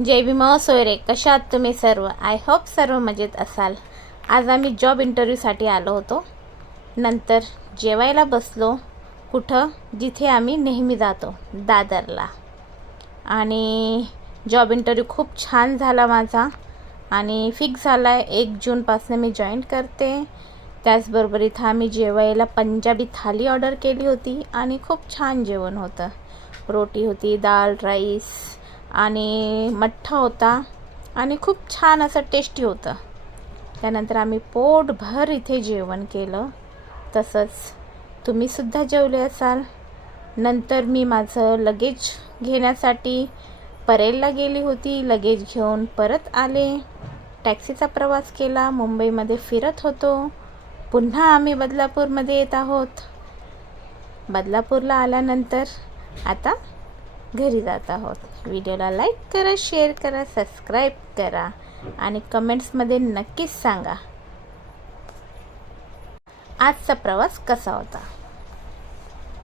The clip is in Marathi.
जय भीम सोयरे, कशा आहात तुम्ही सर्व? आय होप सर्व मजेत असाल. आज आम्ही जॉब इंटरव्ह्यूसाठी आलो होतो. नंतर जेवायला बसलो कुठं, जिथे आम्ही नेहमी जातो, दादरला. आणि जॉब इंटरव्ह्यू खूप छान झाला माझा आणि फिक्स झाला आहे 1 जूनपासून मी जॉईन करते. त्याचबरोबर इथं आम्ही जेवायला पंजाबी थाली ऑर्डर केली होती आणि खूप छान जेवण होतं. रोटी होती, डाळ, राईस आणि मठ्ठा होता आणि खूप छान असं टेस्टी होतं. त्यानंतर आम्ही पोटभर इथे जेवण केलं. तसंच तुम्हीसुद्धा जेवले असाल. नंतर मी माझं लगेज घेण्यासाठी परेलला गेली होती. लगेज घेऊन परत आले. टॅक्सीचा प्रवास केला. मुंबईमध्ये फिरत होतो. पुन्हा आम्ही बदलापूरमध्ये येत आहोत. बदलापूरला आल्यानंतर आता घरी जात आहोत. व्हिडिओला लाईक करा, शेअर करा, सबस्क्राईब करा आणि कमेंट्समध्ये नक्कीच सांगा आजचा प्रवास कसा होता.